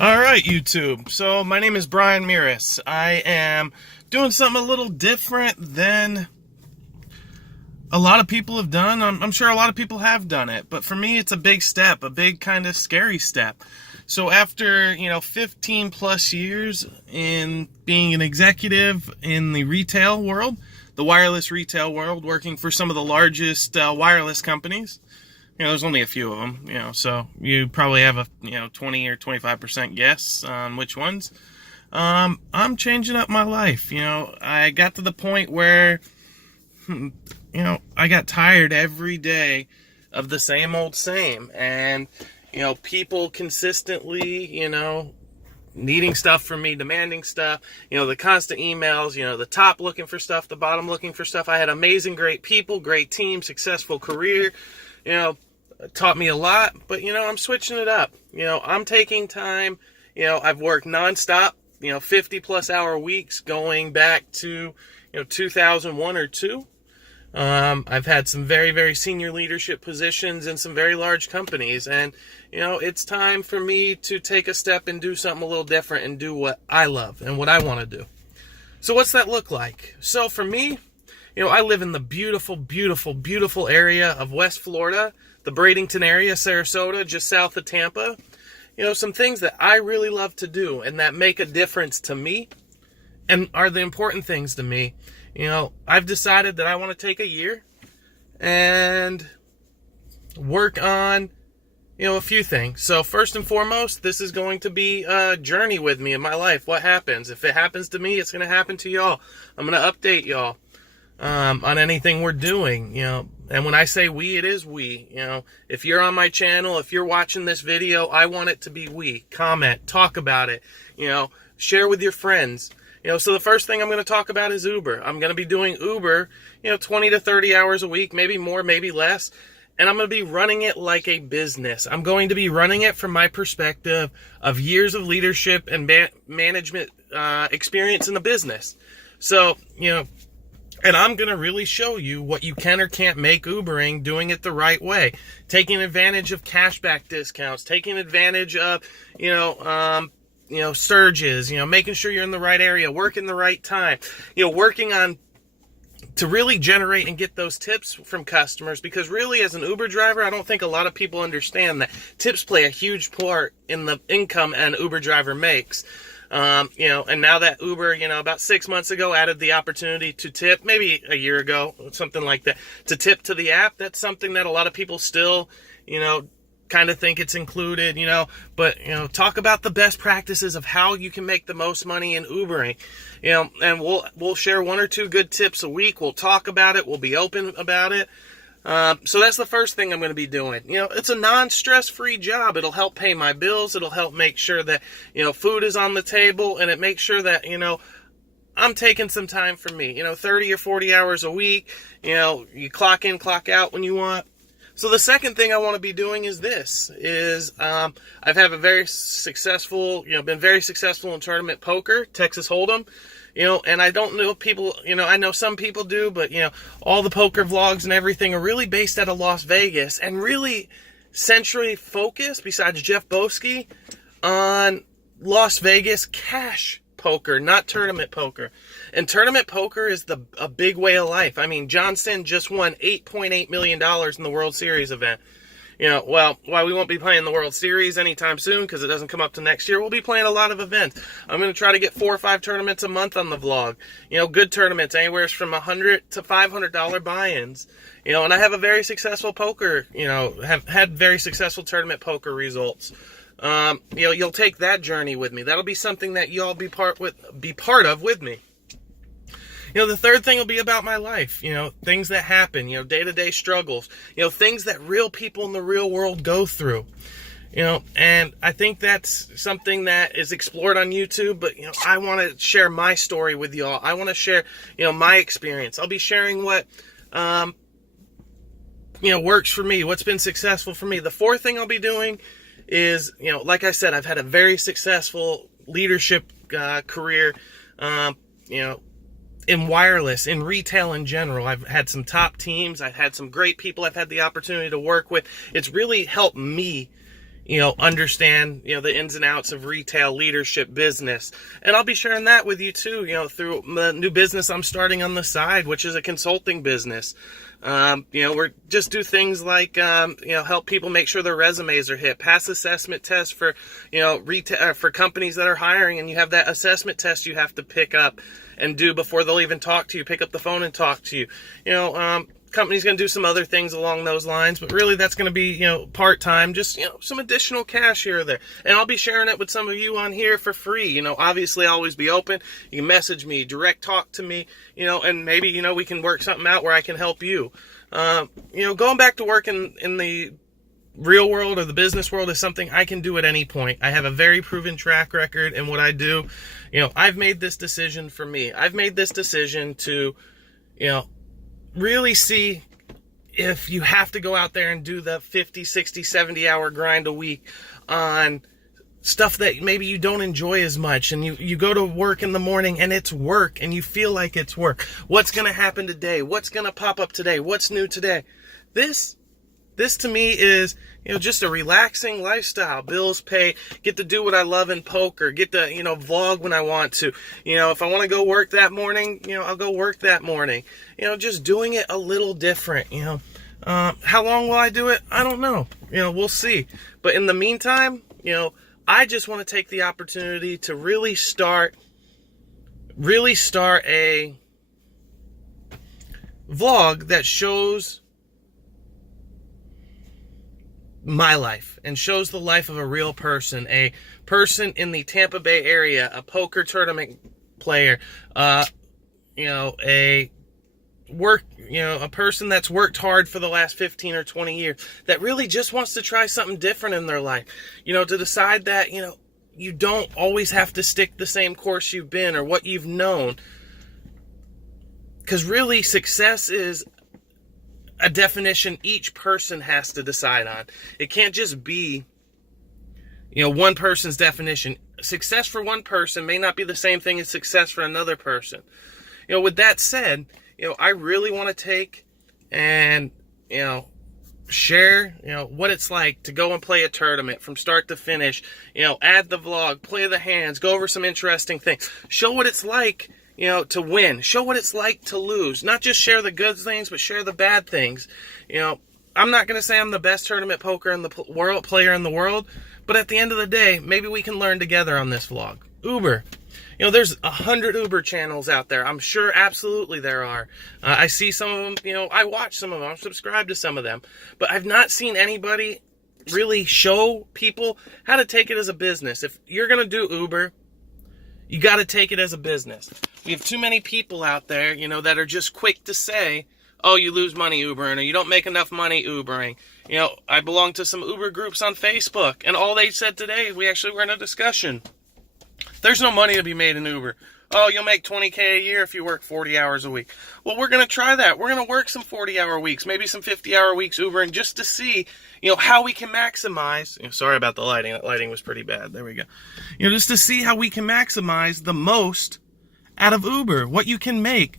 All right, YouTube. So my name is Brian Miras. I am doing something a little different than a lot of people have done. I'm sure a lot of people have done it, but for me, it's a big step, a big kind of scary step. So after, 15 plus years in being an executive in the retail world, the wireless retail world, working for some of the largest wireless companies, there's only a few of them, so you probably have a, 20 or 25% guess on which ones. I'm changing up my life. I got to the point where, I got tired every day of the same old same. And, people consistently, needing stuff from me, demanding stuff, the constant emails, the top looking for stuff, the bottom looking for stuff. I had amazing, great people, great team, successful career, taught me a lot, but, I'm switching it up. I'm taking time. I've worked nonstop, 50 plus hour weeks going back to, 2001 or 2. I've had some very, very senior leadership positions in some very large companies, and, it's time for me to take a step and do something a little different and do what I love and what I want to do. So what's that look like? So for me, I live in the beautiful, beautiful, beautiful area of West Florida, the Bradenton area, Sarasota, just south of Tampa. Some things that I really love to do and that make a difference to me and are the important things to me. I've decided that I want to take a year and work on, a few things. So first and foremost, this is going to be a journey with me in my life. What happens? If it happens to me, it's going to happen to y'all. I'm going to update y'all on anything we're doing, and when I say we, it is we. If you're on my channel, if you're watching this video, I want it to be we. Comment, talk about it, share with your friends. So the first thing I'm going to talk about is Uber. I'm going to be doing Uber, 20 to 30 hours a week, maybe more, maybe less. And I'm going to be running it like a business. I'm going to be running it from my perspective of years of leadership and management experience in the business. So, and I'm going to really show you what you can or can't make Ubering doing it the right way. Taking advantage of cashback discounts, taking advantage of, surges, making sure you're in the right area, working the right time, working on to really generate and get those tips from customers, because really as an Uber driver, I don't think a lot of people understand that tips play a huge part in the income an Uber driver makes. And now that Uber, about 6 months ago added the opportunity to tip, maybe a year ago, something like that, to tip to the app, that's something that a lot of people still, kind of think it's included, but, talk about the best practices of how you can make the most money in Ubering, and we'll share 1 or 2 good tips a week. We'll talk about it. We'll be open about it. So that's the first thing I'm going to be doing. It's a non-stress-free job. It'll help pay my bills. It'll help make sure that, food is on the table, and it makes sure that, I'm taking some time for me, 30 or 40 hours a week. You clock in, clock out when you want. So the second thing I want to be doing is I've had a very successful, been very successful in tournament poker, Texas Hold'em, and I don't know people, I know some people do, but, all the poker vlogs and everything are really based out of Las Vegas and really centrally focused, besides Jeff Boski, on Las Vegas cash poker, not tournament poker. And tournament poker is a big way of life. I mean, Johnson just won $8.8 million in the World Series event. While we won't be playing the World Series anytime soon because it doesn't come up to next year, we'll be playing a lot of events. I'm going to try to get 4 or 5 tournaments a month on the vlog. Good tournaments, anywhere from $100 to $500 buy-ins. And I have a very successful poker, have had very successful tournament poker results. You'll take that journey with me. That'll be something that y'all be part of with me. The third thing will be about my life, things that happen, day-to-day struggles, things that real people in the real world go through, and I think that's something that is explored on YouTube, but, I want to share my story with y'all. I want to share, my experience. I'll be sharing what, works for me, what's been successful for me. The fourth thing I'll be doing is, like I said, I've had a very successful leadership career, in wireless, in retail in general. I've had some top teams. I've had some great people I've had the opportunity to work with. It's really helped me, understand, the ins and outs of retail, leadership, business. And I'll be sharing that with you too, through the new business I'm starting on the side, which is a consulting business. We're just do things like, help people make sure their resumes are hit, pass assessment tests for, for companies that are hiring, and you have that assessment test you have to pick up and do before they'll even talk to you, pick up the phone and talk to you. Company's going to do some other things along those lines, but really that's going to be, part-time, just, some additional cash here or there. And I'll be sharing it with some of you on here for free. Obviously always be open. You can message me, direct talk to me, and maybe, we can work something out where I can help you. Going back to work in the real world or the business world is something I can do at any point. I have a very proven track record in what I do. I've made this decision for me. I've made this decision to, really see if you have to go out there and do the 50, 60, 70 hour grind a week on stuff that maybe you don't enjoy as much, and you go to work in the morning and it's work and you feel like it's work. What's going to happen today? What's going to pop up today? What's new today? This to me is, just a relaxing lifestyle. Bills pay, get to do what I love in poker, get to, vlog when I want to. If I want to go work that morning, I'll go work that morning. Just doing it a little different, How long will I do it? I don't know. We'll see. But in the meantime, I just want to take the opportunity to really start a vlog that shows my life and shows the life of a real person, a person in the Tampa Bay area, a poker tournament player, a person that's worked hard for the last 15 or 20 years that really just wants to try something different in their life, to decide that, you don't always have to stick the same course you've been or what you've known. Because really, success is a definition each person has to decide on. It can't just be, one person's definition. Success for one person may not be the same thing as success for another person. With that said, I really want to take and, share, what it's like to go and play a tournament from start to finish, add the vlog, play the hands, go over some interesting things, show what it's like, to win, show what it's like to lose, not just share the good things, but share the bad things. I'm not going to say I'm the best tournament poker in the player in the world, but at the end of the day, maybe we can learn together on this vlog. Uber. There's 100 Uber channels out there. I'm sure absolutely there are. I see some of them, I watch some of them, I'm subscribed to some of them, but I've not seen anybody really show people how to take it as a business. If you're going to do Uber, you got to take it as a business. We have too many people out there, that are just quick to say, oh, you lose money Ubering, or you don't make enough money Ubering. I belong to some Uber groups on Facebook, and all they said today, we actually were in a discussion. There's no money to be made in Uber. Oh, you'll make $20K a year if you work 40 hours a week. Well, we're going to try that. We're going to work some 40-hour weeks, maybe some 50-hour weeks Ubering, just to see, how we can maximize. Sorry about the lighting. That lighting was pretty bad. There we go. Just to see how we can maximize the most out of Uber, what you can make.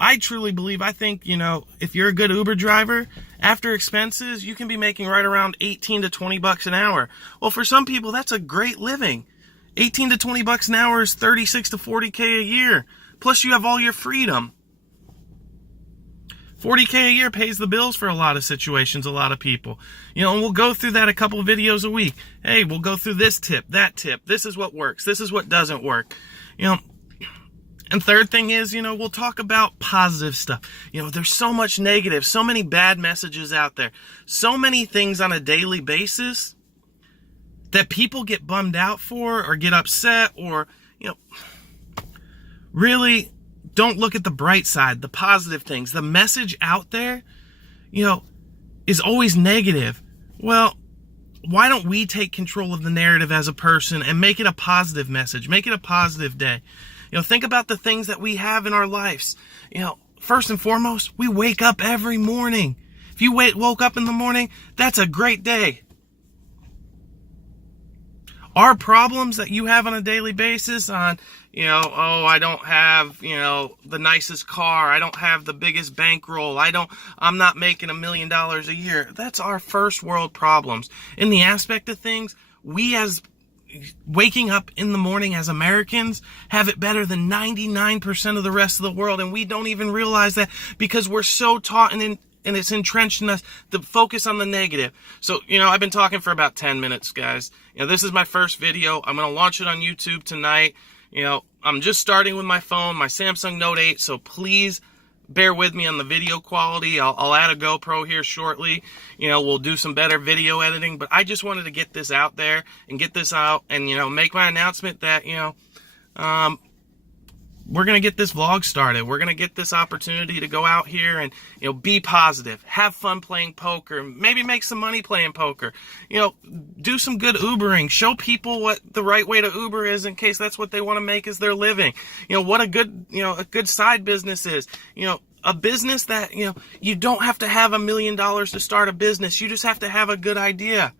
I truly believe, I think, if you're a good Uber driver, after expenses, you can be making right around 18 to 20 bucks an hour. Well, for some people, that's a great living. 18 to 20 bucks an hour is 36 to 40K a year. Plus you have all your freedom. 40K a year pays the bills for a lot of situations, a lot of people. And we'll go through that a couple of videos a week. Hey, we'll go through this tip, that tip. This is what works. This is what doesn't work. And third thing is, we'll talk about positive stuff. There's so much negative, so many bad messages out there. So many things on a daily basis that people get bummed out for or get upset or, really don't look at the bright side, the positive things. The message out there, is always negative. Well, why don't we take control of the narrative as a person and make it a positive message? Make it a positive day. Think about the things that we have in our lives. First and foremost, we wake up every morning. If you woke up in the morning, that's a great day. our problems that you have on a daily basis on, oh, I don't have, the nicest car. I don't have the biggest bankroll. I'm not making $1 million a year. That's our first world problems. In the aspect of things, we as waking up in the morning as Americans have it better than 99% of the rest of the world. And we don't even realize that because we're so taught and it's entrenched in us to focus on the negative. So, I've been talking for about 10 minutes, guys. This is my first video. I'm going to launch it on YouTube tonight. I'm just starting with my phone, my Samsung Note 8. So please bear with me on the video quality. I'll add a GoPro here shortly. We'll do some better video editing. But I just wanted to get this out there and get this out and, make my announcement that, we're going to get this vlog started. We're going to get this opportunity to go out here and, be positive, have fun playing poker, maybe make some money playing poker, do some good Ubering, show people what the right way to Uber is in case that's what they want to make as their living. What a good side business is, a business that, you don't have to have $1 million to start a business. You just have to have a good idea.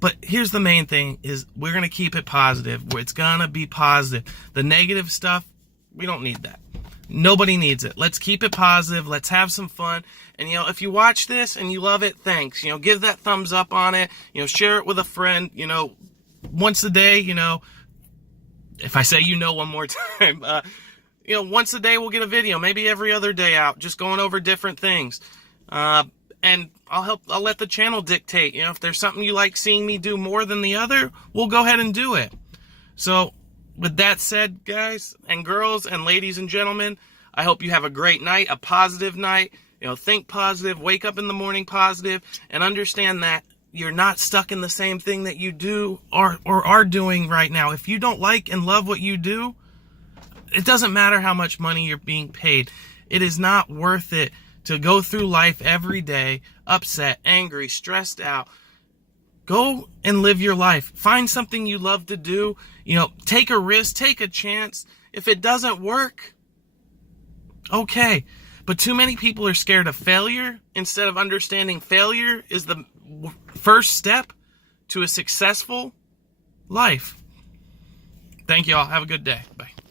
But here's the main thing is we're going to keep it positive. It's going to be positive. The negative stuff, we don't need that. Nobody needs it. Let's keep it positive. Let's have some fun. And, if you watch this and you love it, thanks. Give that thumbs up on it. Share it with a friend, once a day, if I say one more time, once a day we'll get a video, maybe every other day out, just going over different things. And I'll let the channel dictate. If there's something you like seeing me do more than the other, we'll go ahead and do it. So with that said, guys and girls and ladies and gentlemen, I hope you have a great night, a positive night. Think positive, wake up in the morning positive, and understand that you're not stuck in the same thing that you do or are doing right now. If you don't like and love what you do, it doesn't matter how much money you're being paid. It is not worth it to go through life every day, upset, angry, stressed out. Go and live your life. Find something you love to do. Take a risk, take a chance. If it doesn't work, okay. But too many people are scared of failure instead of understanding failure is the first step to a successful life. Thank you all. Have a good day.